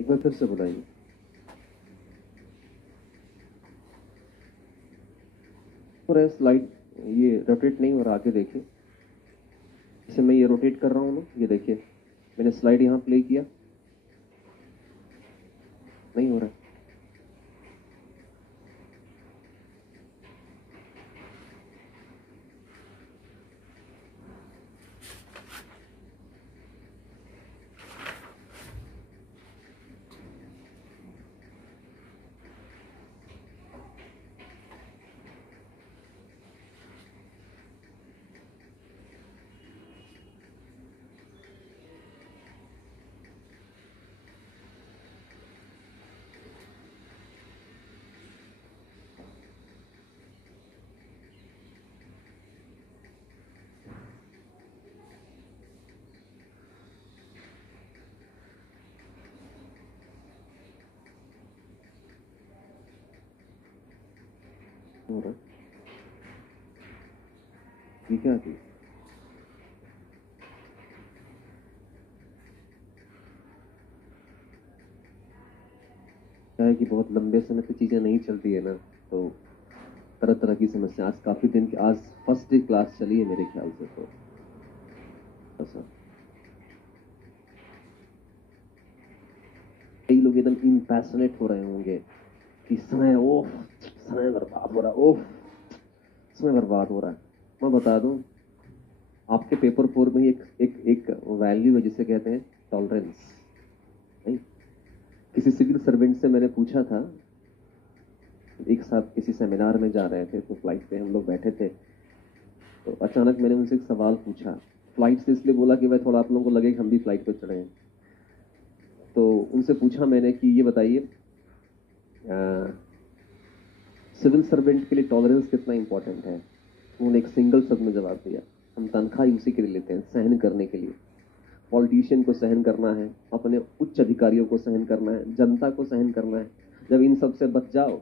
एक बार फिर से बुलाइए। पूरा स्लाइड ये रोटेट नहीं हो रहा, आगे देखिए। जैसे मैं ये रोटेट कर रहा हूँ ना, ये देखिए मैंने स्लाइड यहाँ प्ले किया, नहीं हो रहा। हो रहा ये क्या थी? क्या है कि बहुत लंबे समय से चीजें नहीं चलती है ना, तो तरह तरह की समस्या। आज काफी दिन की, आज फर्स्ट डे क्लास चली है मेरे ख्याल से, तो ऐसा कई लोग एकदम इम्पैशनेट हो रहे होंगे कि समय ओह समय बर्बाद हो रहा है, ओह समय बर्बाद हो रहा है। मैं बता दूं, आपके पेपर 4 में ही एक वैल्यू है जिसे कहते हैं टॉलरेंस। नहीं, किसी सिविल सर्वेंट से मैंने पूछा था, एक साथ किसी सेमिनार में जा रहे थे, तो फ्लाइट पे हम लोग बैठे थे, तो अचानक मैंने उनसे एक सवाल पूछा। फ्लाइट से इसलिए बोला कि भाई थोड़ा आप लोगों को लगे कि हम भी फ्लाइट पे चढ़े हैं। तो उनसे पूछा मैंने कि ये बताइए, सिविल सर्वेंट के लिए टॉलरेंस कितना इंपॉर्टेंट है। उन्होंने एक सिंगल शब्द में जवाब दिया, हम तनख्वाह उसी के लिए लेते हैं, सहन करने के लिए। पॉलिटिशियन को सहन करना है, अपने उच्च अधिकारियों को सहन करना है, जनता को सहन करना है। जब इन सब से बच जाओ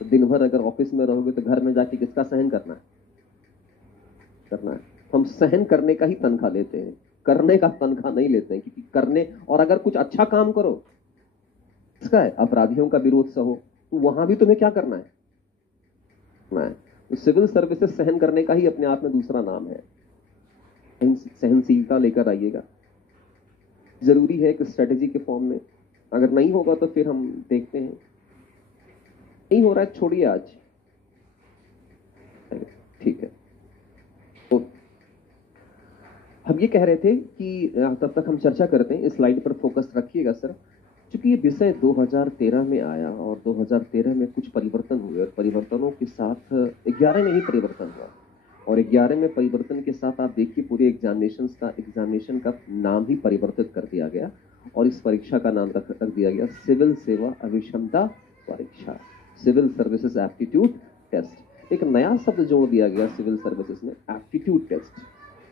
तो दिन भर अगर ऑफिस में रहोगे तो घर में जाके किसका सहन करना है। हम सहन करने का ही तनख्वाह लेते हैं, करने का तनख्वाह नहीं लेते हैं। क्योंकि करने, और अगर कुछ अच्छा काम करो, इसका है अपराधियों का विरोध सहो, तो वहां भी तुम्हें क्या करना है। तो सिविल सर्विसेज सहन करने का ही अपने आप में दूसरा नाम है। सहनशीलता लेकर आइएगा, जरूरी है कि स्ट्रेटेजी के फॉर्म में। अगर नहीं होगा तो फिर हम देखते हैं, नहीं हो रहा है छोड़िए आज, ठीक है। तो हम ये कह रहे थे कि तब तक हम चर्चा करते हैं, इस स्लाइड पर फोकस रखिएगा सर। क्योंकि ये विषय 2013 में आया और 2013 में कुछ परिवर्तन हुए, और परिवर्तनों के साथ 11 में ही परिवर्तन हुआ, और 11 में परिवर्तन के साथ आप देखिए पूरे एग्जामिनेशन का नाम ही परिवर्तित कर दिया गया, और इस परीक्षा का नाम रख दिया गया सिविल सेवा अभिक्षमता परीक्षा, सिविल सर्विसेज एप्टीट्यूड टेस्ट। एक नया शब्द जोड़ दिया गया सिविल सर्विसेज में, एप्टीट्यूड टेस्ट।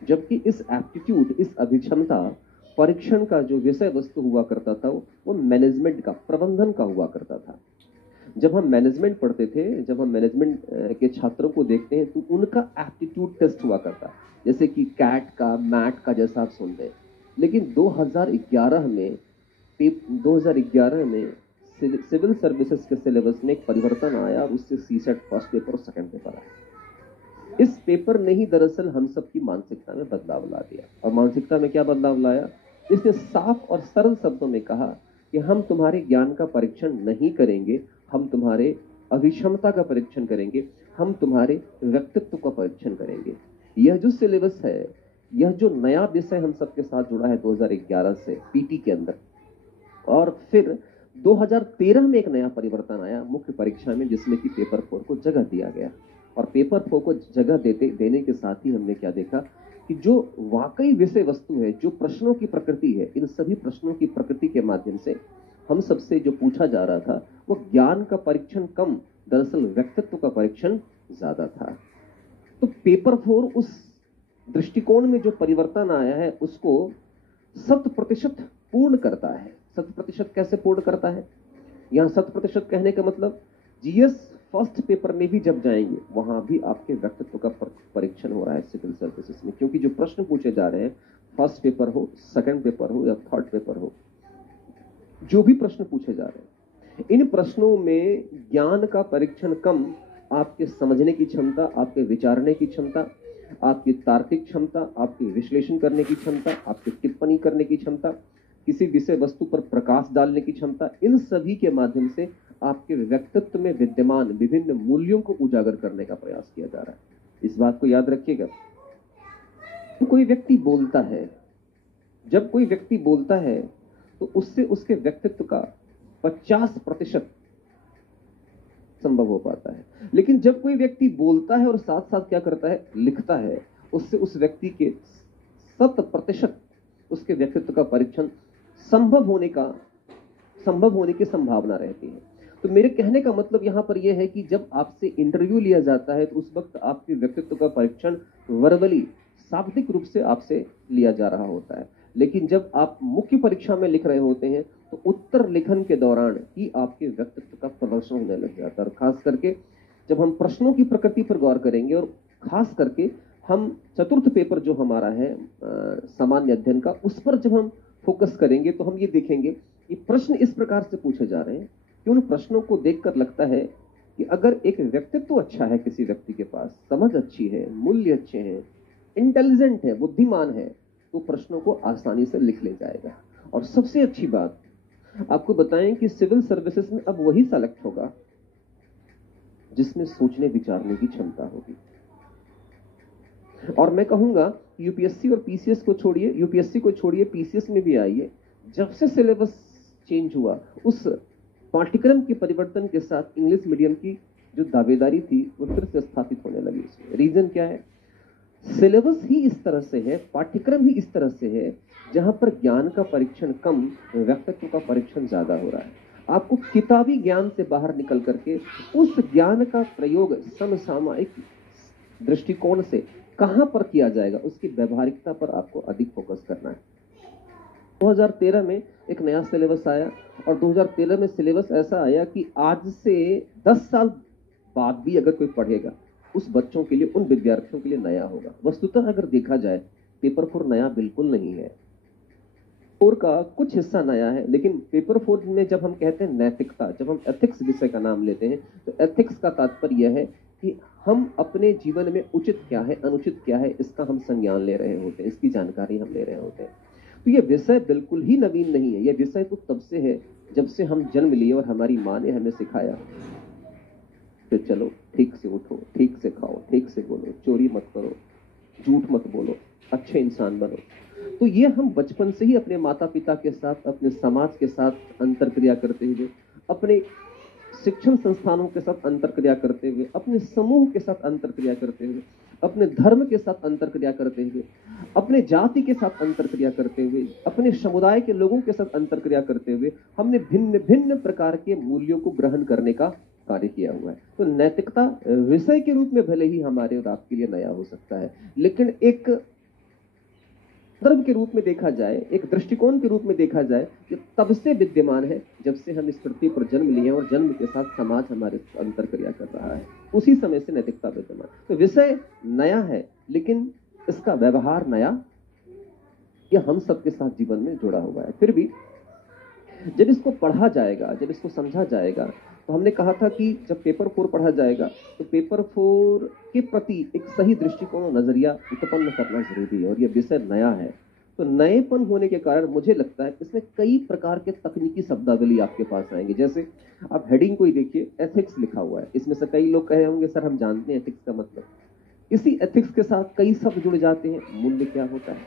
जबकि इस एप्टीट्यूड, इस अभिक्षमता परीक्षण का जो विषय वस्तु हुआ करता था वो मैनेजमेंट का, प्रबंधन का हुआ करता था। जब हम मैनेजमेंट पढ़ते थे, जब हम मैनेजमेंट के छात्रों को देखते हैं तो उनका एप्टीट्यूड टेस्ट हुआ करता, जैसे कि कैट का, मैट का, जैसा आप सुनते हैं। लेकिन 2011 में सिविल सर्विसेज के सिलेबस में एक परिवर्तन आया, और उससे सीसेट फर्स्ट पेपर और सेकंड पेपर आया। इस पेपर ने ही दरअसल हम सबकी मानसिकता में बदलाव ला दिया। और मानसिकता में क्या बदलाव लाया? इसने साफ और सरल शब्दों में कहा कि हम तुम्हारे ज्ञान का परीक्षण नहीं करेंगे, हम तुम्हारे अभिक्षमता का परीक्षण करेंगे, हम तुम्हारे व्यक्तित्व का परीक्षण करेंगे। यह जो सिलेबस है, यह जो नया विषय हम सबके साथ जुड़ा है 2011 से पीटी के अंदर, और फिर 2013 में एक नया परिवर्तन आया मुख्य परीक्षा में, जिसमें कि पेपर 4 को जगह दिया गया। और पेपर 4 को जगह देने के साथ ही हमने क्या देखा कि जो वाकई विषय वस्तु है, जो प्रश्नों की प्रकृति है, इन सभी प्रश्नों की प्रकृति के माध्यम से हम सबसे जो पूछा जा रहा था वो ज्ञान का परीक्षण कम, दरअसल व्यक्तित्व का परीक्षण ज्यादा था। तो पेपर 4 उस दृष्टिकोण में जो परिवर्तन आया है उसको 100% पूर्ण करता है। 100% कैसे पूर्ण करता है? यहां 100% कहने का मतलब, जीएस फर्स्ट पेपर में भी जब जाएंगे वहां भी आपके व्यक्तित्व का परीक्षण हो रहा है सिविल सर्विसेज में। क्योंकि जो प्रश्न पूछे जा रहे हैं, फर्स्ट पेपर हो, सेकंड पेपर हो या थर्ड पेपर हो, जो भी प्रश्न पूछे जा रहे हैं, इन प्रश्नों में ज्ञान का परीक्षण कम, आपके समझने की क्षमता, आपके विचारने की क्षमता, आपकी तार्किक क्षमता, आपकी विश्लेषण करने की क्षमता, आपकी टिप्पणी करने की क्षमता, किसी विषय वस्तु पर प्रकाश डालने की क्षमता, इन सभी के माध्यम से आपके व्यक्तित्व में विद्यमान विभिन्न मूल्यों को उजागर करने का प्रयास किया जा रहा है। इस बात को याद रखिएगा। कोई व्यक्ति बोलता है, जब कोई व्यक्ति बोलता है तो उससे उसके व्यक्तित्व का 50% संभव हो पाता है, लेकिन जब कोई व्यक्ति बोलता है और साथ साथ क्या करता है, लिखता है, उससे उस व्यक्ति के 100% उसके व्यक्तित्व का परीक्षण संभव होने की संभावना रहती है। तो मेरे कहने का मतलब यहां पर यह है कि जब आपसे इंटरव्यू लिया जाता है तो उस वक्त आपके व्यक्तित्व का परीक्षण वर्बली, शाब्दिक रूप से आपसे लिया जा रहा होता है, लेकिन जब आप मुख्य परीक्षा में लिख रहे होते हैं तो उत्तर लेखन के दौरान ही आपके व्यक्तित्व का प्रदर्शन होने लग जाता है। और खास करके जब हम प्रश्नों की प्रकृति पर गौर करेंगे और खास करके हम चतुर्थ पेपर जो हमारा है सामान्य अध्ययन का, उस पर जब हम फोकस करेंगे तो हम ये देखेंगे कि प्रश्न इस प्रकार से पूछे जा रहे हैं कि उन प्रश्नों को देखकर लगता है कि अगर एक व्यक्तित्व अच्छा है, किसी व्यक्ति के पास समझ अच्छी है, मूल्य अच्छे हैं, इंटेलिजेंट है, बुद्धिमान है, तो प्रश्नों को आसानी से लिख ले जाएगा। और सबसे अच्छी बात आपको बताएं कि सिविल सर्विसेज में अब वही सेलेक्ट होगा जिसमें सोचने विचारने की क्षमता होगी। और मैं कहूंगा यूपीएससी और पीसीएस को छोड़िए, यूपीएससी को छोड़िए, पीसीएस में भी आइए, जब से सिलेबस चेंज हुआ उस पाठ्यक्रम के परिवर्तन के साथ इंग्लिश मीडियम की जो दावेदारी थी वो फिर से स्थापित होने लगी। रीजन क्या है? सिलेबस ही इस तरह से है, पाठ्यक्रम ही इस तरह से है, जहां पर ज्ञान का परीक्षण कम, व्यक्तित्व का परीक्षण ज्यादा हो रहा है। आपको किताबी ज्ञान से बाहर निकल करके उस ज्ञान का प्रयोग समसामयिक दृष्टिकोण से कहां पर किया जाएगा, उसकी व्यवहारिकता पर आपको अधिक फोकस करना है। 2013 में एक नया सिलेबस आया और 2013 में सिलेबस ऐसा आया कि आज से 10 साल बाद भी अगर कोई पढ़ेगा उस बच्चों के लिए, उन विद्यार्थियों के लिए नया होगा। वस्तुतः अगर देखा जाए पेपर 4 नया बिल्कुल नहीं है, 4 का कुछ हिस्सा नया है, लेकिन पेपर 4 में जब हम कहते हैं नैतिकता, जब हम एथिक्स विषय का नाम लेते हैं तो एथिक्स का तात्पर्य यह है कि हम अपने जीवन में उचित क्या है, अनुचित क्या है, इसका हम संज्ञान ले रहे होते हैं, इसकी जानकारी हम ले रहे होते हैं। तो यह विषय बिल्कुल ही नवीन नहीं है। यह विषय तो तब से है जब से हम जन्म लिए और हमारी माँ ने हमें सिखाया तो चलो ठीक से उठो, ठीक से खाओ, ठीक से बोलो, चोरी मत करो, झूठ मत बोलो, अच्छे इंसान बनो। तो ये हम बचपन से ही अपने माता पिता के साथ, अपने समाज के साथ अंतरक्रिया करते हुए, अपने शिक्षण संस्थानों के साथ अंतरक्रिया करते हुए, अपने समूह के साथ अंतरक्रिया करते हुए, अपने धर्म के साथ अंतरक्रिया करते हुए, अपने जाति के साथ अंतरक्रिया करते हुए, अपने समुदाय के लोगों के साथ अंतरक्रिया करते हुए हमने भिन्न भिन्न प्रकार के मूल्यों को ग्रहण करने का कार्य किया हुआ है। तो नैतिकता विषय के रूप में भले ही हमारे और आपके लिए नया हो सकता है, लेकिन एक धर्म के रूप में देखा जाए, एक दृष्टिकोण के रूप में देखा जाए, ये तब से विद्यमान है जब से हम इस पृथ्वी पर जन्म लिए हैं और जन्म के साथ समाज हमारे अंतरक्रिया कर रहा है, उसी समय से नैतिकता विद्यमान। तो विषय नया है लेकिन इसका व्यवहार नया, यह हम सबके साथ जीवन में जुड़ा हुआ है। फिर भी जब इसको पढ़ा जाएगा, जब इसको समझा जाएगा, तो हमने कहा था कि जब पेपर 4 पढ़ा जाएगा तो पेपर 4 के प्रति एक सही दृष्टिकोण और नजरिया उत्पन्न करना जरूरी है। और यह विषय नया है, तो नएपन होने के कारण मुझे लगता है इसमें कई प्रकार के तकनीकी शब्दावली आपके पास आएंगे। जैसे आप हेडिंग को ही देखिए, एथिक्स लिखा हुआ है, इसमें से कई लोग कहे होंगे सर हम जानते हैं एथिक्स का मतलब। इसी एथिक्स के साथ कई शब्द जुड़ जाते हैं। मूल्य क्या होता है?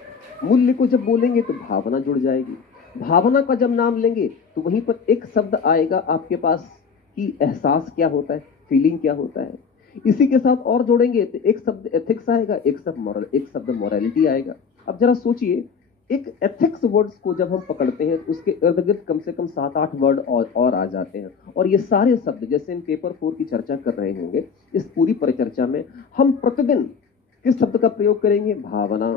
मूल्य को जब बोलेंगे तो भावना जुड़ जाएगी, भावना का जब नाम लेंगे तो वहीं पर एक शब्द आएगा आपके पास कि एहसास क्या होता है, फीलिंग क्या होता है। इसी के साथ और जोड़ेंगे तो एक शब्द एथिक्स आएगा, एक शब्द मोरालिटी आएगा। अब जरा सोचिए, एक एथिक्स वर्ड्स को जब हम पकड़ते हैं तो उसके इर्द गिर्द कम से कम 7-8 वर्ड और आ जाते हैं। और ये सारे शब्द जैसे इन पेपर 4 की चर्चा कर रहे होंगे, इस पूरी परिचर्चा में हम प्रतिदिन किस शब्द का प्रयोग करेंगे? भावना।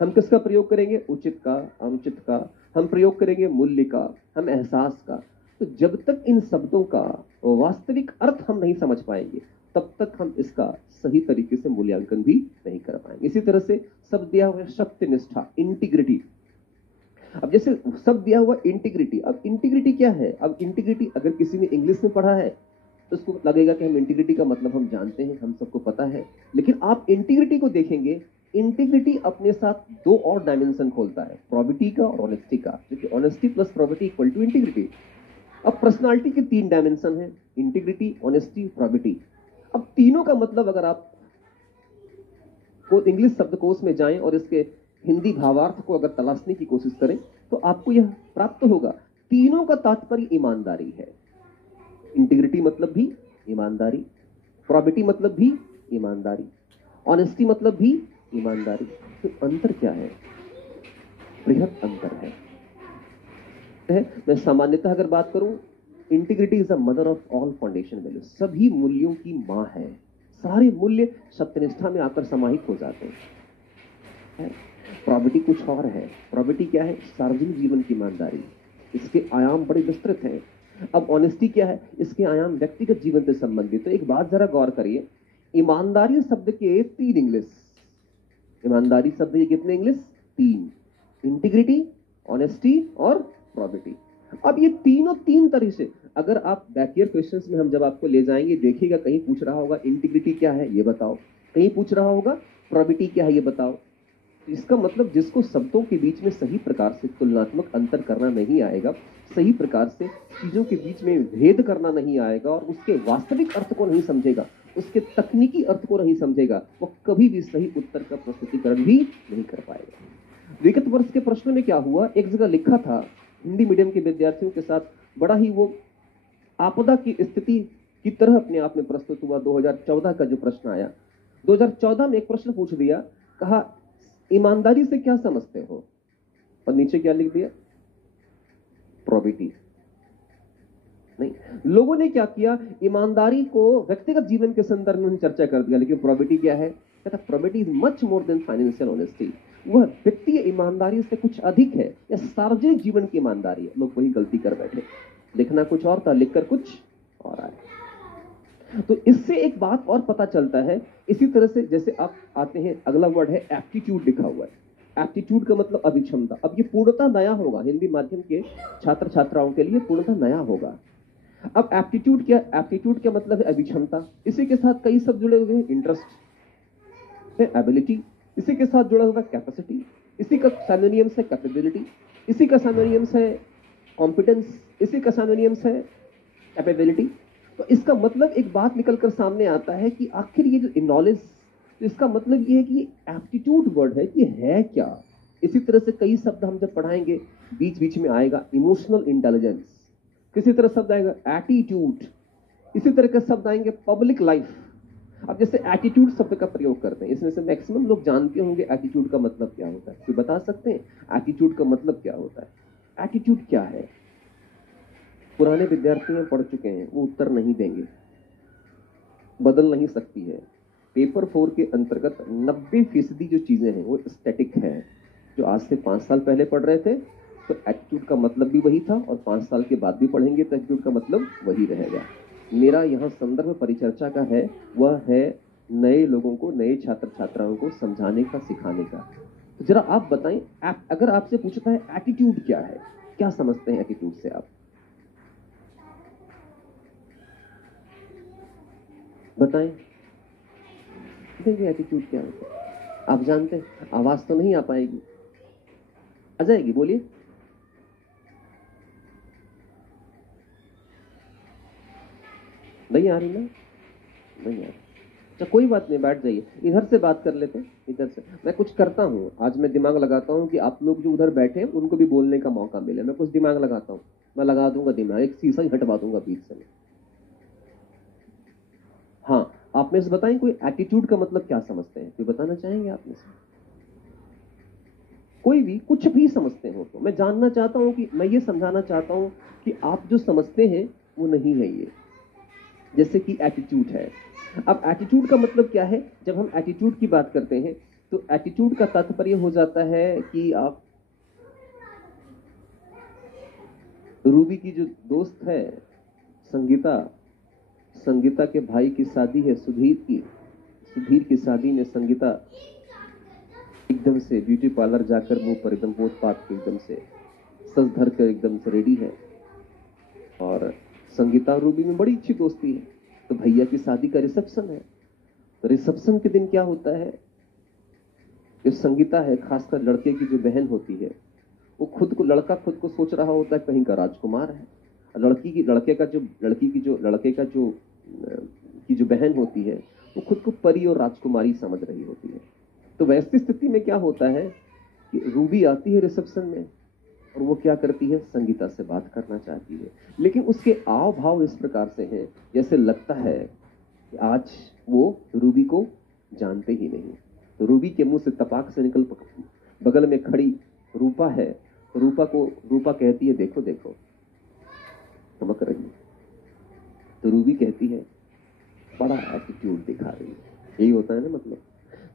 हम किसका प्रयोग करेंगे? उचित का, अनुचित का। हम प्रयोग करेंगे मूल्य का, हम एहसास का। तो जब तक इन शब्दों का वास्तविक अर्थ हम नहीं समझ पाएंगे तब तक हम इसका सही तरीके से मूल्यांकन भी नहीं कर पाएंगे। इसी तरह से शब्द दिया हुआ सत्यनिष्ठा, इंटीग्रिटी। अब जैसे शब्द दिया हुआ इंटीग्रिटी, अब इंटीग्रिटी क्या है? अब इंटीग्रिटी अगर किसी ने इंग्लिश में पढ़ा है तो उसको लगेगा कि हम इंटीग्रिटी का मतलब हम जानते हैं, हम सबको पता है। लेकिन आप इंटीग्रिटी को देखेंगे, इंटीग्रिटी अपने साथ दो और डायमेंशन खोलता है, प्रोबिटी का और ऑनेस्टी का, क्योंकि honesty plus probity equal to integrity. अब पर्सनालिटी के तीन डायमेंशन है, इंटीग्रिटी, ऑनेस्टी, प्रोबिटी। अब तीनों का मतलब अगर आप को इंग्लिश शब्दकोश में जाएं और इसके हिंदी भावार्थ को अगर तलाशने की कोशिश करें तो आपको यह प्राप्त होगा, तीनों का तात्पर्य ईमानदारी है। इंटीग्रिटी मतलब भी ईमानदारी, प्रोबिटी मतलब भी ईमानदारी, ऑनेस्टी मतलब भी ईमानदारी। तो अंतर क्या है? बृहद अंतर है। मैं सामान्यतः अगर बात करूं, integrity is the mother of all foundation values, सभी मूल्यों की मां है। सारे मूल्य सत्यनिष्ठा में आकर समाहित हो जाते हैं। प्रोबिटी कुछ और है। प्रोबिटी क्या है? सार्वजनिक जीवन की ईमानदारी। इसके आयाम बड़े विस्तृत हैं। अब ऑनेस्टी क्या है? इसके आयाम व्यक्तिगत जीवन से संबंधित। तो एक बात जरा गौर करिए, ईमानदारी शब्द के तीन इंग्लिश, ईमानदारी शब्द के कितने इंग्लिश? तीन, इंटीग्रिटी, ऑनेस्टी और प्रोबिटी। अब ये तीनों तीन तरह से, अगर आप बैकईयर क्वेश्चंस में हम जब आपको ले जाएंगे, देखिएगा कहीं पूछ रहा होगा इंटीग्रिटी क्या है ये बताओ, कहीं पूछ रहा होगा प्रोबिटी क्या है ये बताओ। इसका मतलब जिसको शब्दों के बीच में सही प्रकार से तुलनात्मक अंतर करना नहीं आएगा, सही प्रकार से चीजों के बीच में भेद करना नहीं आएगा और उसके वास्तविक अर्थ को नहीं समझेगा, उसके तकनीकी अर्थ को नहीं समझेगा, वो कभी भी सही उत्तर का प्रस्तुतिकरण भी नहीं कर पाएगा। विगत वर्ष के प्रश्न में क्या हुआ, एक जगह लिखा था, हिंदी मीडियम के विद्यार्थियों के साथ बड़ा ही वो आपदा की स्थिति की तरह अपने आप में प्रस्तुत हुआ। 2014 का जो प्रश्न आया, 2014 में एक प्रश्न पूछ दिया, कहा ईमानदारी से क्या समझते हो, और नीचे क्या लिख दिया? प्रोबिटी। नहीं, लोगों ने क्या किया, ईमानदारी को व्यक्तिगत जीवन के संदर्भ में चर्चा कर दिया, लेकिन प्रोबिटी क्या है? कहता probity is much more than financial honesty, वह वित्तीय ईमानदारी से कुछ अधिक है, या सार्वजनिक जीवन की ईमानदारी है। लोग वही गलती कर बैठे, लिखना कुछ और था, लिखकर कुछ और आया। तो इससे एक बात और पता चलता है, इसी तरह से जैसे आप आते हैं, अगला वर्ड है एप्टीट्यूड लिखा हुआ है। एप्टीट्यूड का मतलब अभिक्षमता। अब ये पूर्णतः नया होगा, हिंदी माध्यम के छात्र छात्राओं के लिए पूर्णतः नया होगा। अब एप्टीट्यूड क्या? एप्टीट्यूड का मतलब है अभिक्षमता। इसी के साथ कई शब्द जुड़े हुए हैं, इंटरेस्ट है, एबिलिटी, इसी के साथ जुड़ा हुआ कैपेसिटी, इसी का सिनोनिम्स है कैपेबिलिटी, इसी का सिनोनिम्स है कॉम्पिटेंस, इसी का सिनोनिम्स है कैपेबिलिटी। तो इसका मतलब एक बात निकलकर सामने आता है कि आखिर ये जो नॉलेज, तो इसका मतलब ये है कि एप्टीट्यूड वर्ड है कि है क्या। इसी तरह से कई शब्द हम जब पढ़ाएंगे बीच बीच में आएगा, इमोशनल इंटेलिजेंस, किसी तरह शब्द आएगा एटीट्यूड, इसी तरह के शब्द आएंगे पब्लिक लाइफ। अब जैसे एटीट्यूड शब्द का प्रयोग करते हैं, इसमें से मैक्सिमम लोग जानते होंगे एटीट्यूड का मतलब क्या होता है। कोई बता सकते हैं एटीट्यूड का मतलब क्या होता है? एटीट्यूड क्या है? पुराने विद्यार्थी में पढ़ चुके हैं, वो उत्तर नहीं देंगे, बदल नहीं सकती है। पेपर 4 के अंतर्गत 90% जो चीजें हैं वो स्टैटिक है। जो आज से 5 साल पहले पढ़ रहे थे तो एटीट्यूड का मतलब भी वही था, और 5 साल के बाद भी पढ़ेंगे तो एटीट्यूड का मतलब वही रहेगा। मेरा यहाँ संदर्भ परिचर्चा का है, वह है नए लोगों को, नए छात्र छात्राओं को समझाने का, सिखाने का। तो जरा आप बताएं, अगर आपसे पूछता है एटीट्यूड क्या है, क्या समझते हैं एटीट्यूड से आप? बताएं, देखिए एटीट्यूड क्या होता है। आप जानते हैं? आवाज तो नहीं आ पाएगी, आ जाएगी, बोलिए। नहीं आ रही ना? नहीं आ रही, अच्छा कोई बात नहीं, बैठ जाइए, इधर से बात कर लेते हैं। इधर से मैं कुछ करता हूँ, आज मैं दिमाग लगाता हूँ कि आप लोग जो उधर बैठे हैं उनको भी बोलने का मौका मिले। मैं कुछ दिमाग लगाता हूँ, मैं लगा दूंगा दिमाग, एक शीशा ही हटवा दूंगा बीच से। हाँ, आप में से बताएं, कोई एटीट्यूड का मतलब क्या समझते हैं? कोई बताना चाहेंगे आप में से? कोई भी कुछ भी समझते हो तो मैं जानना चाहता हूं, कि मैं ये समझाना चाहता हूं कि आप जो समझते हैं वो नहीं है ये, जैसे कि एटीट्यूड है। अब एटीट्यूड का मतलब क्या है? जब हम एटीट्यूड की बात करते हैं तो एटीट्यूड का तात्पर्य हो जाता है कि आप, रूबी की जो दोस्त है संगीता, संगीता के भाई की शादी है सुधीर की, सुधीर की शादी में संगीता एकदम से ब्यूटी पार्लर जाकर मुंह पर एकदम पोत पात के एकदम से सज धर कर एकदम से रेडी है। और संगीता और रूबी में बड़ी अच्छी दोस्ती है। तो भैया की शादी का रिसेप्शन है। तो रिसेप्शन के दिन क्या होता है, जो संगीता है, खासकर लड़के की जो बहन होती है, वो लड़का खुद को सोच रहा होता है कहीं का राजकुमार है। लड़के का जो बहन होती है, वो खुद को परी और राजकुमारी समझ रही होती है। तो वैसी स्थिति में क्या होता है कि रूबी आती है रिसेप्शन में और वो क्या करती है, संगीता से बात करना चाहती है, लेकिन उसके आव भाव इस प्रकार से हैं जैसे लगता है कि आज वो रूबी को जानते ही नहीं। तो रूबी के मुंह से तपाक से निकल, बगल में खड़ी रूपा है, रूपा कहती है देखो देखो चमक रही है। तो रूबी कहती है बड़ा एटीट्यूड दिखा रही है। यही होता है ना मतलब।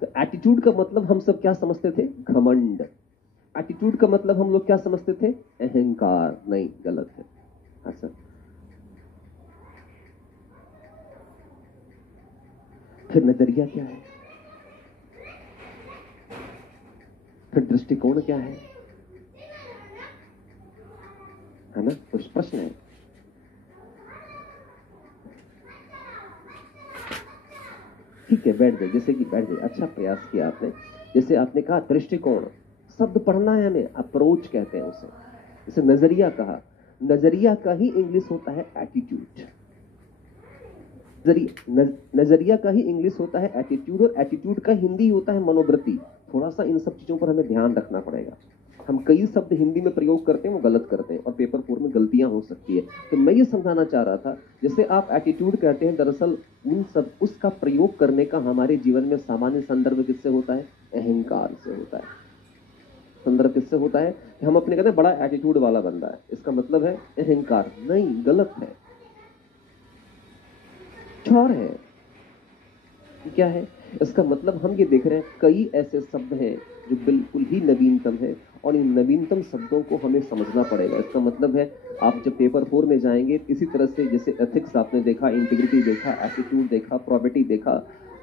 तो एटीट्यूड का मतलब हम सब क्या समझते थे, घमंड। एटीट्यूड का मतलब हम लोग क्या समझते थे, अहंकार। नहीं, गलत है। हाँ सर। फिर नजरिया क्या है, फिर दृष्टिकोण क्या है ना, कुछ प्रश्न है। ठीक है, बैठ जाए, जैसे कि बैठ जाए। अच्छा प्रयास किया आपने। जैसे आपने कहा दृष्टिकोण, शब्द पढ़ना है हमें, अप्रोच कहते हैं उसे। जैसे नजरिया कहा, नजरिया का ही इंग्लिश होता है एटीट्यूड। नजरिया का ही इंग्लिश होता है एटीट्यूड, और एटीट्यूड का हिंदी होता है मनोवृत्ति। थोड़ा सा इन सब चीजों पर हमें ध्यान रखना पड़ेगा। हम कई शब्द हिंदी में प्रयोग करते हैं, वो गलत करते हैं, और पेपर 4 में गलतियां हो सकती है। तो मैं ये समझाना चाह रहा था, जैसे आप एटीट्यूड कहते हैं, दरअसल उसका प्रयोग करने का हमारे जीवन में सामान्य संदर्भ किससे होता है, अहंकार से होता है। संदर्भ किससे होता है कि हम अपने कहते हैं बड़ा एटीट्यूड वाला बंदा है, इसका मतलब है अहंकार। नहीं, गलत है, और है। क्या है इसका मतलब, हम ये देख रहे हैं कई ऐसे शब्द हैं जो बिल्कुल ही नवीनतम है, और इन नवीनतम शब्दों को हमें समझना पड़ेगा। इसका मतलब है आप जब पेपर 4 में जाएंगे, इसी तरह से जैसे एथिक्स आपने देखा, इंटीग्रिटी देखा, एटीट्यूड देखा, प्रोबेबिलिटी देखा,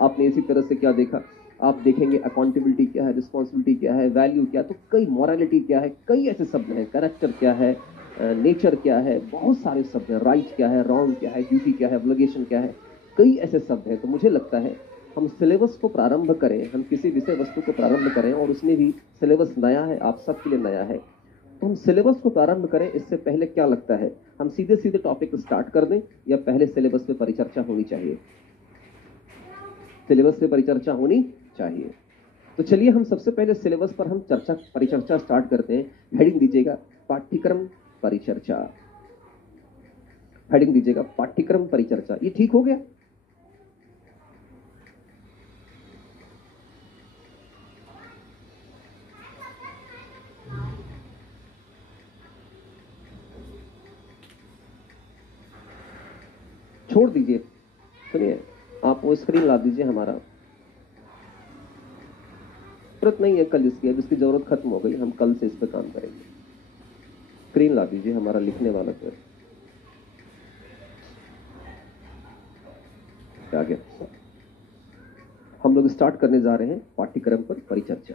आपने इसी तरह से क्या देखा, आप देखेंगे अकाउंटेबिलिटी क्या है, रिस्पॉन्सिबिलिटी क्या है, वैल्यू क्या है, तो कई मॉरलिटी क्या है, कई ऐसे शब्द हैं, कैरेक्टर क्या है, नेचर क्या है, बहुत सारे शब्द हैं, राइट क्या है, रॉन्ग क्या है, ड्यूटी क्या है, ऑब्लिगेशन क्या है, कई ऐसे शब्द हैं। तो मुझे लगता है हम सिलेबस को प्रारंभ करें, हम किसी विषय वस्तु को प्रारंभ करें, और उसमें भी सिलेबस नया है, आप सबके लिए नया है, तो हम सिलेबस को प्रारंभ करें। इससे पहले क्या लगता है, हम सीधे सीधे टॉपिक स्टार्ट कर दें, या पहले सिलेबस पे परिचर्चा होनी चाहिए? सिलेबस पे परिचर्चा होनी चाहिए। तो चलिए हम सबसे पहले सिलेबस पर हम परिचर्चा स्टार्ट करते हैं। हेडिंग दीजिएगा पाठ्यक्रम परिचर्चा। हेडिंग दीजिएगा पाठ्यक्रम परिचर्चा। ये ठीक हो गया? छोड़ दीजिए, सुनिए, आप वो स्क्रीन ला दीजिए हमारा। जरूरत नहीं है कल इसकी, अब इसकी जरूरत खत्म हो गई, हम कल से इस पर काम करेंगे। स्क्रीन ला दीजिए हमारा लिखने वाला। फिर क्या गया, हम लोग स्टार्ट करने जा रहे हैं पाठ्यक्रम पर परिचर्चा।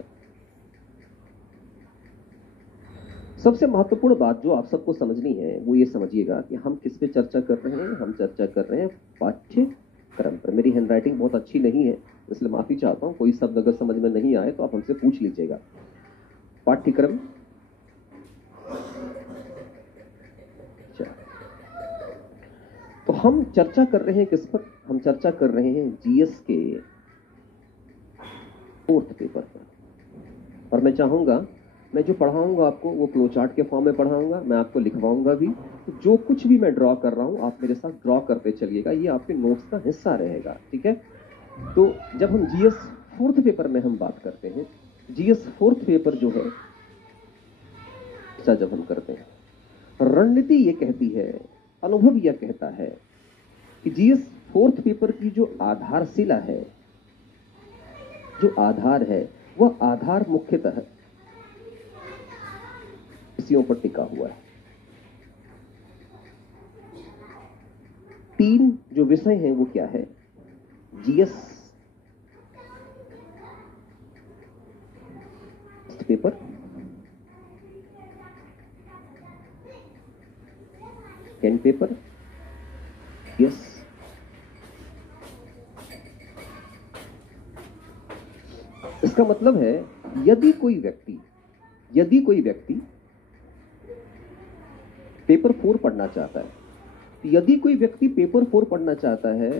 सबसे महत्वपूर्ण बात जो आप सबको समझनी है वो ये समझिएगा कि हम किस पे चर्चा कर रहे हैं। हम चर्चा कर रहे हैं पाठ्यक्रम पर। मेरी हैंडराइटिंग बहुत अच्छी नहीं है, इसलिए माफी चाहता हूं, कोई शब्द अगर समझ में नहीं आए तो आप हमसे पूछ लीजिएगा। पाठ्यक्रम, तो हम चर्चा कर रहे हैं किस पर, हम चर्चा कर रहे हैं जीएस के 4th पेपर पर। और मैं चाहूंगा, मैं जो पढ़ाऊंगा आपको वो फ्लो चार्ट के फॉर्म में पढ़ाऊंगा, मैं आपको लिखवाऊंगा भी। तो जो कुछ भी मैं ड्रॉ कर रहा हूं आप मेरे साथ ड्रॉ करते चलिएगा, ये आपके नोट्स का हिस्सा रहेगा, ठीक है? तो जब हम जीएस 4th पेपर में हम बात करते हैं, जीएस 4th पेपर जो है, जब हम करते हैं, रणनीति ये कहती है, अनुभव यह कहता है कि जीएस 4th पेपर की जो आधारशिला है, जो आधार है, वह आधार मुख्यतः विषयों पर टिका हुआ है। 3 जो विषय हैं वो क्या है, जीएस सेकेंड पेपर, यस। इसका मतलब है यदि कोई व्यक्ति पेपर 4 पढ़ना चाहता है, यदि कोई व्यक्ति पेपर 4 पढ़ना चाहता है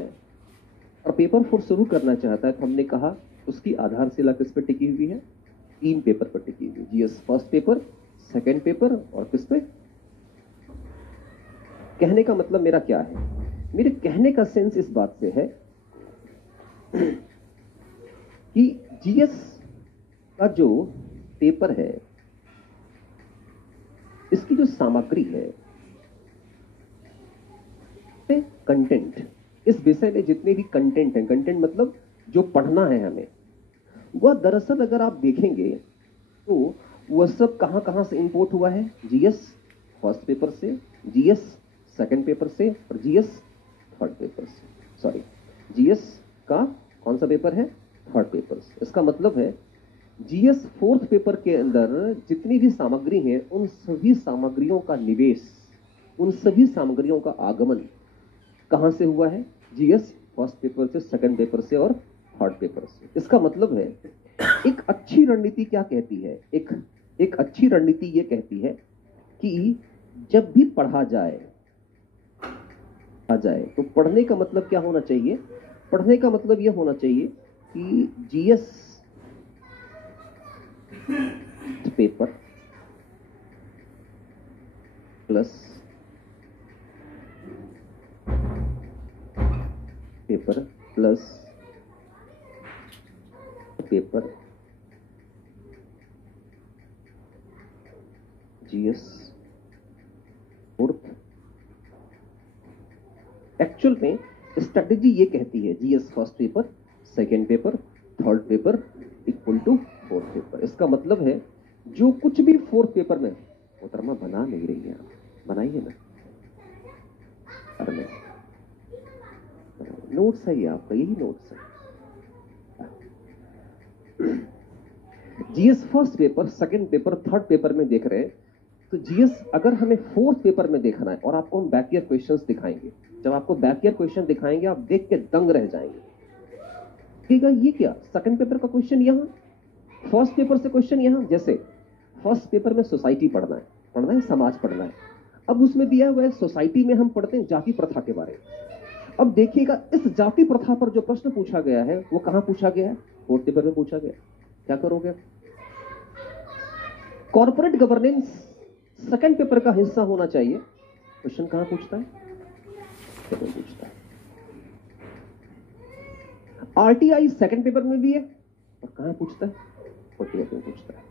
और पेपर 4 शुरू करना चाहता है, तो हमने कहा उसकी आधारशिला किस पे टिकी हुई है? 3 पेपर पर टिकी हुई है, GS first paper, second paper और किस पे? कहने का मतलब मेरा क्या है? मेरे कहने का सेंस इस बात से है कि जीएस का जो पेपर है, इसकी जो सामग्री है, कंटेंट, इस विषय में जितने भी कंटेंट हैं, कंटेंट मतलब जो पढ़ना है हमें, वह दरअसल अगर आप देखेंगे तो वह सब कहां से इंपोर्ट हुआ है? जीएस फर्स्ट पेपर से, जीएस सेकंड पेपर से और जीएस थर्ड पेपर से। सॉरी, जीएस का कौन सा पेपर है? थर्ड पेपर से। इसका मतलब है जीएस फोर्थ पेपर के अंदर जितनी भी सामग्री है, उन सभी सामग्रियों का निवेश, उन सभी सामग्रियों का आगमन कहां से हुआ है? जीएस फर्स्ट पेपर से, सेकंड पेपर से और थर्ड पेपर से। इसका मतलब है एक अच्छी रणनीति क्या कहती है? एक अच्छी रणनीति ये कहती है कि जब भी पढ़ा जाए तो पढ़ने का मतलब क्या होना चाहिए? पढ़ने का मतलब यह होना चाहिए कि GS paper plus paper plus paper, GS fourth. Actual में स्ट्रेटेजी ये कहती है GS first paper, second paper, third paper equal to fourth paper. इसका मतलब है जो कुछ भी फोर्थ पेपर में, मोहतरमा बना नहीं रही है, बनाइए ना, अरे नोट्स है ये आपका, यही नोट्स है। GS first paper, second paper, third paper में देख रहे हैं, तो जीएस अगर हमें फोर्थ पेपर में देखना है, और आपको हम बैक ईयर क्वेश्चंस दिखाएंगे, जब आपको बैक ईयर क्वेश्चन दिखाएंगे आप देख के दंग रह जाएंगे। ये क्या, सेकंड पेपर का क्वेश्चन यहां, फर्स्ट पेपर से क्वेश्चन यहां। जैसे फर्स्ट पेपर में सोसाइटी पढ़ना है, समाज पढ़ना है। अब उसमें दिया हुआ है सोसाइटी में हम पढ़ते हैं जाति प्रथा के बारे में। अब देखिएगा इस जाति प्रथा पर जो प्रश्न पूछा गया है वो कहां पूछा गया है? फोर्थ पेपर में पूछा गया। क्या करोगे? कॉर्पोरेट गवर्नेंस सेकंड पेपर का हिस्सा होना चाहिए, क्वेश्चन कहां पूछता है? सेकंड पूछता है। आरटीआई सेकंड पेपर में भी है और कहां पूछता है? फोर्थ पेपर में पूछता है।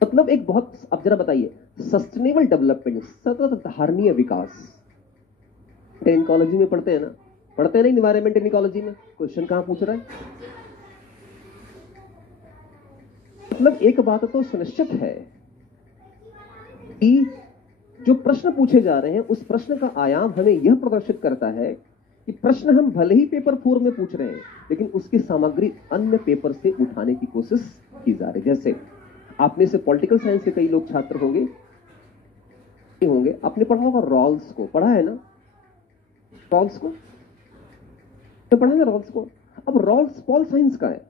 मतलब एक बहुत, अब जरा बताइए, सस्टेनेबल डेवलपमेंट, सतत धारणीय विकास, इकोलॉजी में पढ़ते हैं ना, पढ़ते हैं ना एनवायरमेंट इन इकोलॉजी में, क्वेश्चन कहां पूछ रहा है? मतलब एक बात तो सुनिश्चित है कि जो प्रश्न पूछे जा रहे हैं उस प्रश्न का आयाम हमें यह प्रदर्शित करता है कि प्रश्न हम भले ही पेपर 4 में पूछ रहे हैं, लेकिन उसकी सामग्री अन्य पेपर से उठाने की कोशिश की जा रही है। जैसे आपने से पॉलिटिकल साइंस के कई लोग छात्र होंगे, आपने पढ़ा होगा रॉल्स को, पढ़ा है ना? रॉल्स को तो पढ़ा है ना, रॉल्स को। अब रॉल्स पॉल साइंस का है।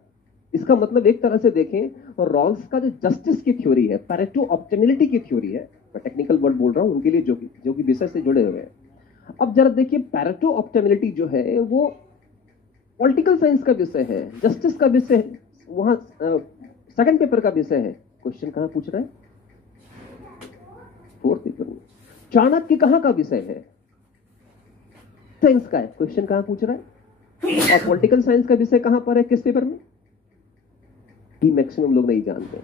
इसका मतलब एक तरह से देखें और रॉल्स का जो जस्टिस की थ्योरी है, पैरेटो ऑप्टिमैलिटी की थ्योरी है, मैं टेक्निकल वर्ड बोल रहा हूं उनके लिए जो कि विषय से जुड़े हुए हैं। अब जरा देखिए, पैरेटो ऑप्टिमैलिटी जो है वो पॉलिटिकल साइंस का विषय है, जस्टिस का विषय है, वहां सेकंड पेपर का विषय है। क्वेश्चन कहां पूछ रहा है? फोर्थ पेपर में। चाणक्य कहां का विषय है? साइंस का है। क्वेश्चन कहां पूछ रहा है? और पॉलिटिकल साइंस का विषय कहां पर है, किस पेपर में? ही मैक्सिमम लोग नहीं जानते,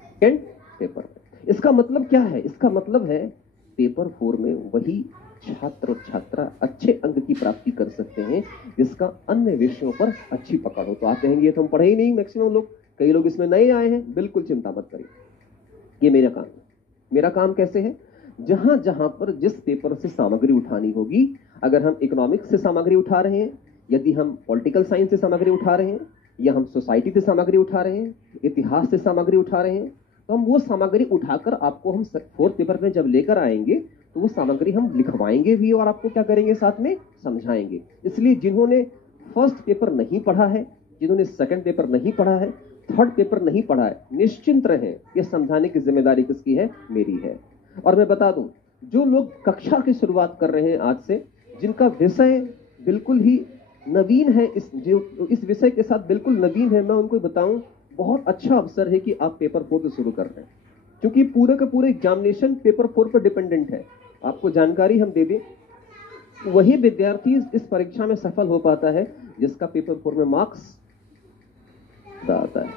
सेकंड पेपर में। इसका मतलब क्या है? इसका मतलब है पेपर 4 में वही छात्र और छात्रा अच्छे अंक की प्राप्ति कर सकते हैं जिसका अन्य विषयों पर अच्छी पकड़ हो। तो आप कहेंगे तो हम पढ़े ही नहीं मैक्सिमम लोग, कई लोग इसमें नए आए हैं। बिल्कुल चिंता मत करिए, ये मेरा काम है। मेरा काम कैसे है? जहां जहां पर जिस पेपर से सामग्री उठानी होगी, अगर हम इकोनॉमिक्स से सामग्री उठा रहे हैं, यदि हम पॉलिटिकल साइंस से सामग्री उठा रहे हैं, या हम सोसाइटी से सामग्री उठा रहे हैं, इतिहास से सामग्री उठा रहे हैं, तो हम वो सामग्री उठाकर आपको हम फोर्थ पेपर में जब लेकर आएंगे तो वो सामग्री हम लिखवाएंगे भी और आपको क्या करेंगे, साथ में समझाएंगे। इसलिए जिन्होंने फर्स्ट पेपर नहीं पढ़ा है, जिन्होंने सेकंड पेपर नहीं पढ़ा है, थर्ड पेपर नहीं पढ़ा है, निश्चिंत रहें, ये समझाने की जिम्मेदारी किसकी है, मेरी है। और मैं बता दूं, जो लोग कक्षा की शुरुआत कर रहे हैं आज से, जिनका विषय बिल्कुल ही नवीन है, इस विषय के साथ बिल्कुल नवीन है, मैं उनको बताऊं बहुत अच्छा अवसर है कि आप पेपर 4 से शुरू कर रहे हैं, क्योंकि पूरे का पूरे एग्जामिनेशन पेपर 4 पर डिपेंडेंट है। आपको जानकारी हम दे दें, वही विद्यार्थी इस परीक्षा में सफल हो पाता है जिसका पेपर 4 में मार्क्स आता है।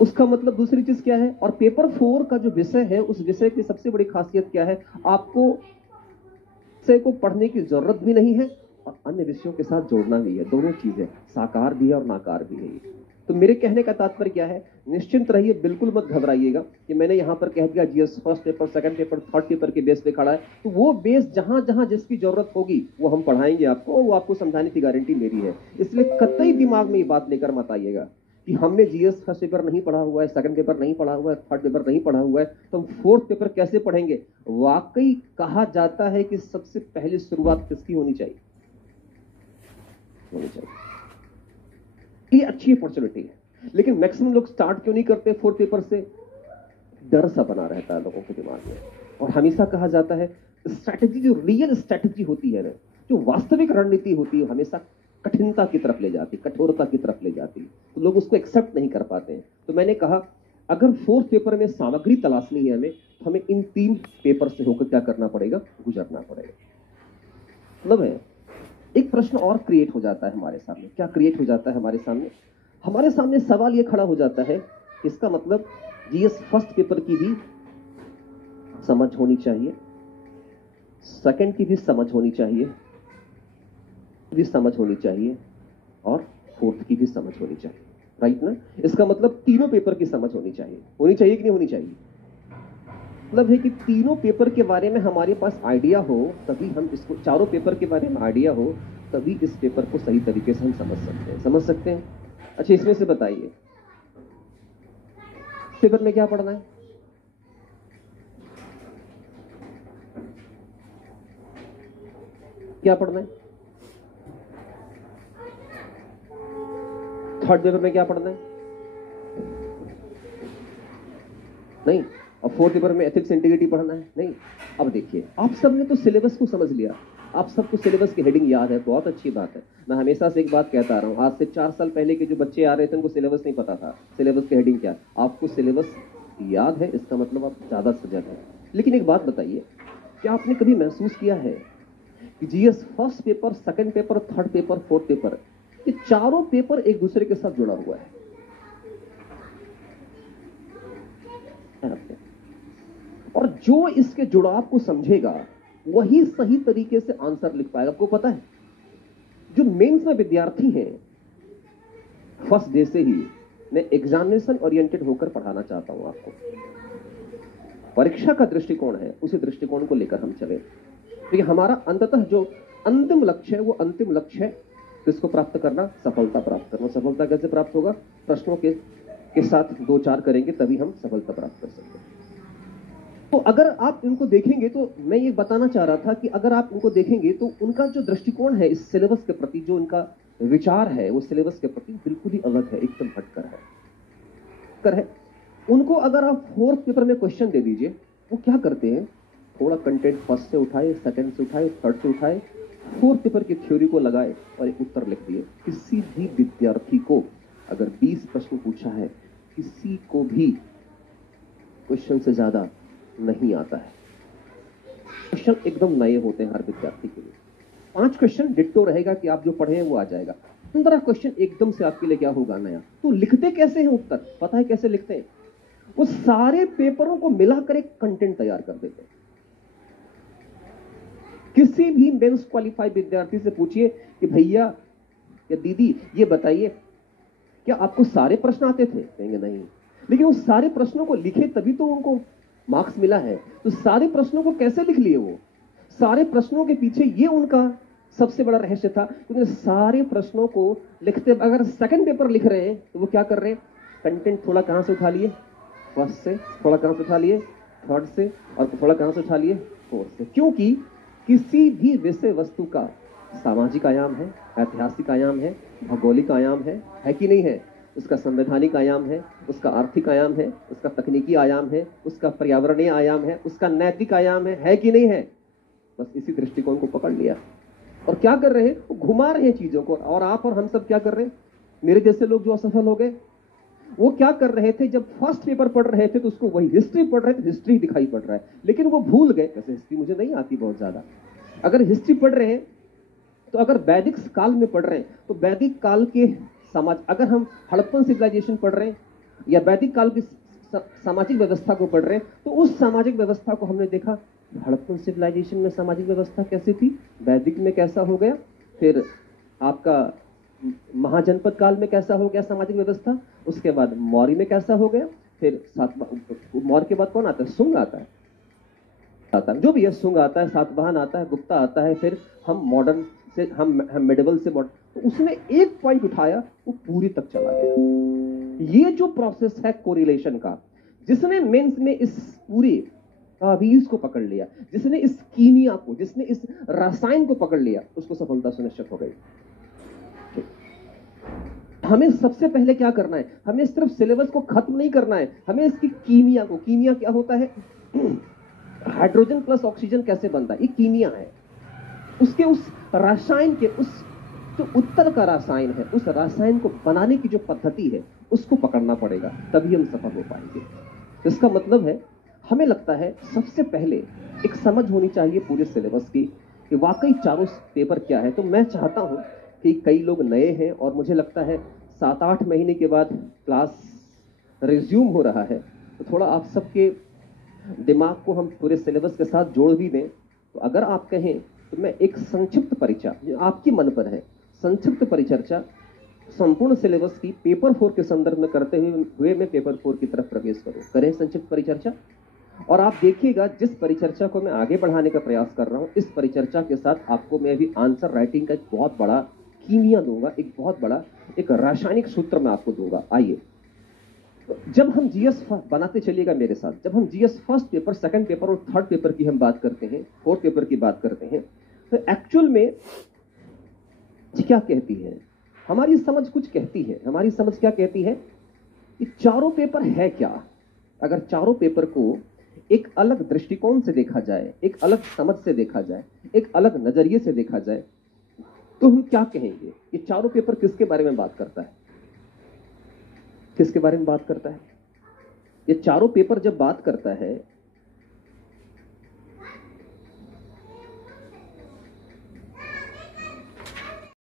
उसका मतलब दूसरी चीज क्या है, और पेपर 4 का जो विषय है, उस विषय की सबसे बड़ी खासियत क्या है, आपको विषय को पढ़ने की जरूरत भी नहीं है और अन्य विषयों के साथ जोड़ना भी है। दोनों चीजें, साकार भी है और नाकार भी है। तो मेरे कहने का तात्पर्य क्या है, निश्चिंत रहिए, बिल्कुल मत घबराइएगा कि मैंने यहां पर कह दिया GS first paper, second paper, third paper के बेस पे खड़ा है, तो वो बेस जहां जहां जिसकी जरूरत होगी वो हम पढ़ाएंगे आपको, और वो आपको समझाने की गारंटी मेरी है। इसलिए कतई दिमाग में ये बात लेकर मत आइएगा कि हमने जीएस फर्स्ट पेपर नहीं पढ़ा हुआ है, सेकंड पेपर नहीं पढ़ा हुआ है, थर्ड पेपर नहीं पढ़ा हुआ है, तो हम फोर्थ पेपर कैसे पढ़ेंगे। वाकई कहा जाता है कि सबसे पहले शुरुआत किसकी होनी चाहिए, ये अच्छी अपॉर्चुनिटी है। लेकिन मैक्सिमम लोग स्टार्ट क्यों नहीं करते फोर्थ पेपर से, डर सा बना रहता है लोगों के दिमाग में। और हमेशा कहा जाता है स्ट्रैटेजी, जो रियल स्ट्रैटेजी होती है ना, जो वास्तविक रणनीति होती है, हमेशा कठिनता की तरफ ले जाती, कठोरता की तरफ ले जाती, तो लोग उसको एक्सेप्ट नहीं कर पाते हैं। तो मैंने कहा अगर फोर्थ पेपर में सामग्री तलाशनी है हमें, तो हमें इन 3 पेपर से होकर क्या करना पड़ेगा, गुजरना पड़ेगा। मतलब है एक प्रश्न और क्रिएट हो जाता है हमारे सामने। क्या क्रिएट हो जाता है हमारे सामने, हमारे सामने सवाल ये खड़ा हो जाता है, इसका मतलब जीएस फर्स्ट पेपर की भी समझ होनी चाहिए, सेकंड की भी समझ होनी चाहिए, और फोर्थ की भी समझ होनी चाहिए, राइट ना। इसका मतलब तीनों पेपर की समझ होनी चाहिए कि नहीं होनी चाहिए। मतलब है कि तीनों पेपर के बारे में हमारे पास आइडिया हो, तभी हम इसको, चारों पेपर के बारे में आइडिया हो, तभी इस पेपर को सही तरीके से हम समझ सकते हैं। अच्छा, इसमें से बताइए पेपर में क्या पढ़ना है, क्या पढ़ना है, थर्ड पेपर में क्या पढ़ना है, नहीं, और फोर्थ पेपर में एथिक्स इंटीग्रिटी पढ़ना है, नहीं। अब देखिए, आप सबने तो सिलेबस को समझ लिया, आप सबको सिलेबस की हेडिंग याद है, बहुत अच्छी बात है। मैं हमेशा से एक बात कहता आ रहा हूं, आज से 4 साल पहले के जो बच्चे आ रहे थे उनको सिलेबस नहीं पता था, सिलेबस की हेडिंग क्या। आपको सिलेबस याद है, इसका मतलब आप ज्यादा सजग है। लेकिन एक बात बताइए, क्या आपने कभी महसूस किया है कि GS first paper, second paper, third paper, fourth paper, ये चारों पेपर एक दूसरे के साथ जुड़ा हुआ है। और जो इसके जुड़ाव को समझेगा वही सही तरीके से आंसर लिख पाएगा। आपको पता है, जो मेंस में विद्यार्थी हैं, फर्स्ट डे से ही मैं एग्जामिनेशन ओरिएंटेड होकर पढ़ाना चाहता हूं आपको। परीक्षा का दृष्टिकोण है, उसी दृष्टिकोण को लेकर हम चले, क्योंकि हमारा अंततः जो अंतिम लक्ष्य है, वो अंतिम लक्ष्य है किसको प्राप्त करना, सफलता प्राप्त करना। सफलता कैसे प्राप्त होगा, प्रश्नों के साथ 2-4 करेंगे तभी हम सफलता प्राप्त कर सकते हैं। तो अगर आप इनको देखेंगे, तो मैं ये बताना चाह रहा था कि अगर आप इनको देखेंगे तो उनका जो दृष्टिकोण है इस सिलेबस के प्रति, जो उनका विचार है वो सिलेबस के प्रति बिल्कुल ही अलग है, एकदम हटकर है। उनको अगर आप फोर्थ पेपर में क्वेश्चन दे दीजिए, वो क्या करते हैं, थोड़ा कंटेंट फर्स्ट से उठाए, सेकंड से उठाए, थर्ड से उठाए, फोर्थ पेपर की थ्योरी को लगाए और एक उत्तर लिख दिए। किसी भी विद्यार्थी को अगर 20 प्रश्न पूछा है, किसी को भी क्वेश्चन से ज्यादा नहीं आता है। क्वेश्चन एकदम नए होते हैं हर विद्यार्थी के लिए। 5 क्वेश्चन डिट्टो रहेगा कि आप जो पढ़े हैं वो आ जाएगा, 15 क्वेश्चन एकदम से आपके लिए क्या होगा, नया। तो लिखते कैसे हैं उत्तर, पता है कैसे लिखते हैं, वो सारे पेपरों को मिलाकर एक कंटेंट तैयार कर देते हैं। किसी भी मेंस क्वालिफाइड विद्यार्थी से पूछिए कि भैया या दीदी ये बताइए, क्या आपको सारे प्रश्न आते थे, कहेंगे नहीं, लेकिन उस सारे प्रश्नों को लिखे तभी तो उनको मार्क्स मिला है। तो सारे प्रश्नों को कैसे लिख लिए, वो सारे प्रश्नों के पीछे ये उनका सबसे बड़ा रहस्य था, क्योंकि सारे प्रश्नों को लिखते, अगर सेकंड पेपर लिख रहे हैं तो वो क्या कर रहे हैं, कंटेंट थोड़ा कहां से उठा लिए? फर्स्ट से, थोड़ा कहां से उठा लिए? थर्ड से, और थोड़ा कहां से उठा लिए? फोर्थ से। क्योंकि किसी भी विषय वस्तु का सामाजिक आयाम है, ऐतिहासिक आयाम है, भौगोलिक आयाम है कि नहीं है? उसका संवैधानिक आयाम है, उसका आर्थिक आयाम है, उसका तकनीकी आयाम है, उसका पर्यावरणीय आयाम है, उसका नैतिक आयाम है कि नहीं है? बस इसी दृष्टिकोण को पकड़ लिया और क्या कर रहे हैं? वो घुमा रहे हैं चीजों को। और आप और हम सब क्या कर रहे हैं? मेरे जैसे लोग जो असफल हो गए, वो क्या कर रहे थे? जब फर्स्ट पेपर पढ़ रहे थे तो उसको वही हिस्ट्री पढ़ रहे थे, हिस्ट्री दिखाई पड़ रहा है, लेकिन वो भूल गए। वैसे हिस्ट्री मुझे नहीं आती बहुत ज्यादा। अगर हिस्ट्री पढ़ रहे हैं तो अगर वैदिक काल में पढ़ रहे हैं तो वैदिक काल के समाज, अगर हम हड़प्पन सिविलाइजेशन पढ़ रहे हैं या वैदिक काल की सामाजिक व्यवस्था को पढ़ रहे हैं, तो उस सामाजिक व्यवस्था को हमने देखा हड़प्पन सिविलाइजेशन में सामाजिक व्यवस्था कैसी थी, वैदिक में कैसा हो गया, फिर आपका महाजनपद काल में कैसा हो गया सामाजिक व्यवस्था, उसके बाद मौर्य में कैसा हो गया, फिर मौर्य के बाद कौन आता है? शुंग आता है, जो भी है, शुंग आता है, सातवाहन आता है, गुप्ता आता है, फिर हम मॉडर्न से हम मिडिवल से मॉडर्न। तो उसने एक पॉइंट उठाया, वो पूरी तक चला गया। ये जो प्रोसेस है कोरिलेशन का, जिसने मेंस में इस पूरे बीज को पकड़ लिया, जिसने इस कीमिया को, जिसने इस रसायन को पकड़ लिया, उसको सफलता सुनिश्चित हो गई। हमें सबसे पहले क्या करना है? हमें सिर्फ सिलेबस को खत्म नहीं करना है, हमें इसकी कीमिया को, कीमिया क्या होता है? हाइड्रोजन प्लस ऑक्सीजन कैसे बनता है, ये कीमिया है। उसके उस रसायन के, उस जो उत्तर का रसायन है, उस रसायन को बनाने की जो पद्धति है, उसको पकड़ना पड़ेगा, तभी हम सफल हो पाएंगे। इसका मतलब है, हमें लगता है सबसे पहले एक समझ होनी चाहिए पूरे सिलेबस की कि वाकई चारों पेपर क्या है। तो मैं चाहता हूं कि कई लोग नए हैं और मुझे लगता है 7-8 महीने के बाद क्लास रिज्यूम हो रहा है, तो थोड़ा आप सबके दिमाग को हम पूरे सिलेबस के साथ जोड़ भी दें। तो अगर आप कहें तो मैं एक संक्षिप्त परिचय, जो आपकी मन पर है, संक्षिप्त परिचर्चा संपूर्ण सिलेबस की पेपर 4 के संदर्भ में करते हुए मैं पेपर 4 की तरफ प्रवेश करूं। करें संक्षिप्त परिचर्चा। और आप देखिएगा, जिस परिचर्चा को मैं आगे बढ़ाने का प्रयास कर रहा हूं, इस परिचर्चा के साथ आपको मैं अभी आंसर राइटिंग का एक बहुत बड़ा कीमिया दूंगा, एक बहुत बड़ा एक रासायनिक सूत्र मैं आपको दूंगा। आइए, जब हम जीएस बनाते चलिएगा मेरे साथ, जब हम GS first paper, second paper और थर्ड पेपर की हम बात करते हैं, फोर्थ पेपर की बात करते हैं, तो एक्चुअल में क्या कहती है हमारी समझ? कुछ कहती है हमारी समझ। क्या कहती है कि चारों पेपर है क्या? अगर चारों पेपर को एक अलग दृष्टिकोण से देखा जाए, एक अलग समझ से देखा जाए, एक अलग नजरिए से देखा जाए, तो हम क्या कहेंगे? ये चारों पेपर किसके बारे में बात करता है? किसके बारे में बात करता है? ये चारों पेपर जब बात करता है